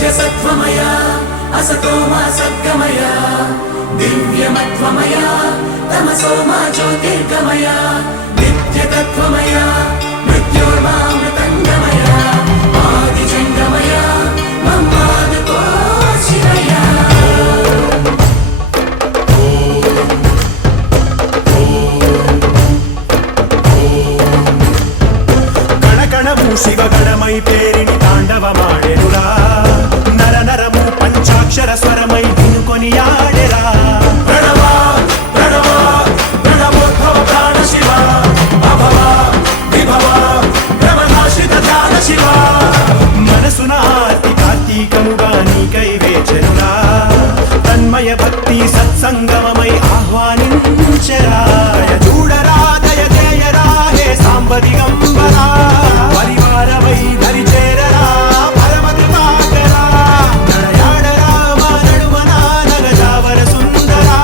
सत्त्वमय असतो मा सद्गमय दिव्यमत्वमय तमसो मा ज्योतिर्गमय नित्यतत्त्वमय मृत्योर्मामृतङ्गमय आदिजङ्गमय मम्मादको शिवय గణగణము శివగణమై పేరిని తాండవమాడెనురా నర నరము పంచాక్షర స్వరమై వినుకొని ఆడెరా ప్రణవ ప్రణవ ప్రణవోద్భవ ప్రాణ శివ అభవ విభవ భ్రమనాశిత ధ్యాన శివ మనసున ఆర్తి కార్తీకముగా నీకై వేచెనురా తన్మయ భక్తి సత్సంగమమై ఆహ్వానించెరా చూడరా దయ చేయరా హే సాంబ దిగంబరా పరివారమై దరి చేరరా పరమ కృపాకరా నడయాడరా మా నడుమన నగజావర సుందరా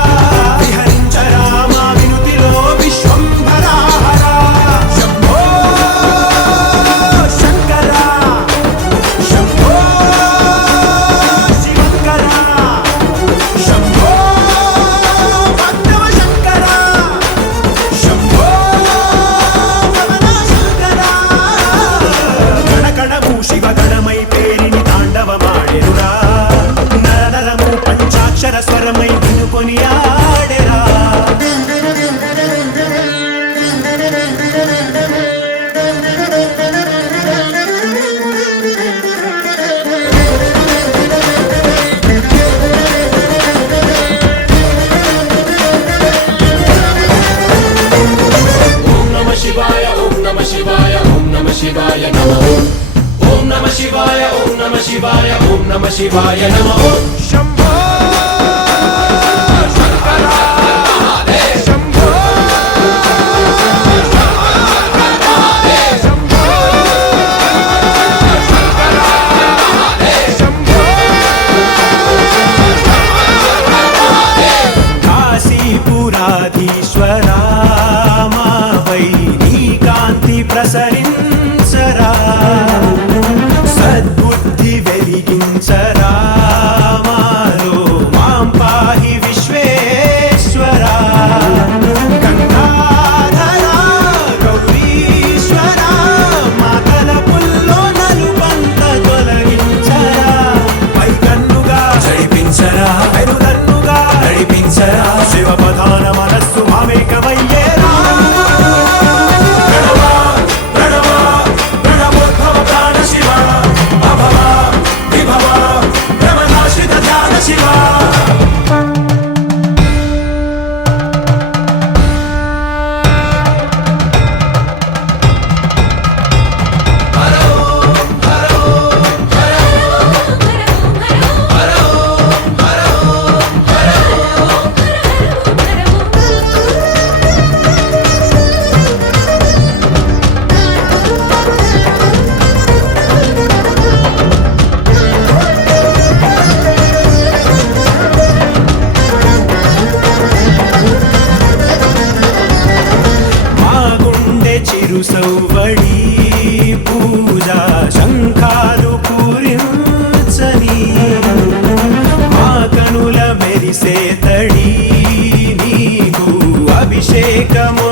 విహరించరా మా వినుతిలో విశ్వంభరా హరా శంభో శంకరా శంభో శివంకరా శంభో భక్తవ శంకరా శంభో శంకరా గణగణము శివగణమై పేరిని తాండవమాడెనురా నర నరము పంచాక్షర స్వరమై వినుకొని ఆడెరా ఓం నమ శివాయ ఓం నమ శివాయ ఓం నమ శివాయ నమః ఓం నమ శివాయ ఓం నమ శివాయ ఓం నమ శివాయ నమః శంభో శంకర శంభో శంభో శంభో కాశీపురాధీశ్వరా మాపై నీ కాంతి ప్రసరించరా సద్బుద్ధి వెలిగించరా మాలో మాం పాహి విశ్వేశ్వరా గంగాధరా గౌరీశ్వరా మా తలపుల్లో నలుపంత తొలగించరా పైకన్నుగా జడిపించరా పెరుగన్నుగా నడిపించరా శివ ప్రధాన మనస్సు మామేకమయ్యేరా ప్రణవ ప్రణవ ప్రణవోద్భవ ప్రాణ శివ అభవ విభవ భ్రమనాశిత ధ్యాన శివ మా గుండె చిరు సౌవడి పూజా శంఖాలు పూరించని మా కనుల మెరిసే తడి నీకు అభిషేకము